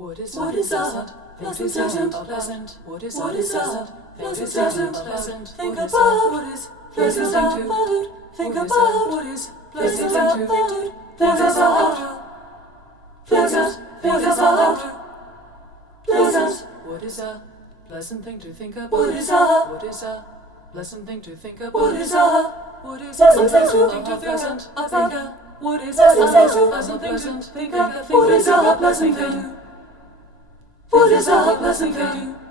What is a pleasant thing to think about? What is a pleasant thing to think about? Think about what is pleasant thing to think about? What is pleasant thing to think about? Pleasant thing about. Pleasant. What is a pleasant thing to think about? What is a pleasant thing to think about? What is a pleasant thing to think about? What is a pleasant thing to think about? What is a pleasant thing to? What is a pleasant thing to?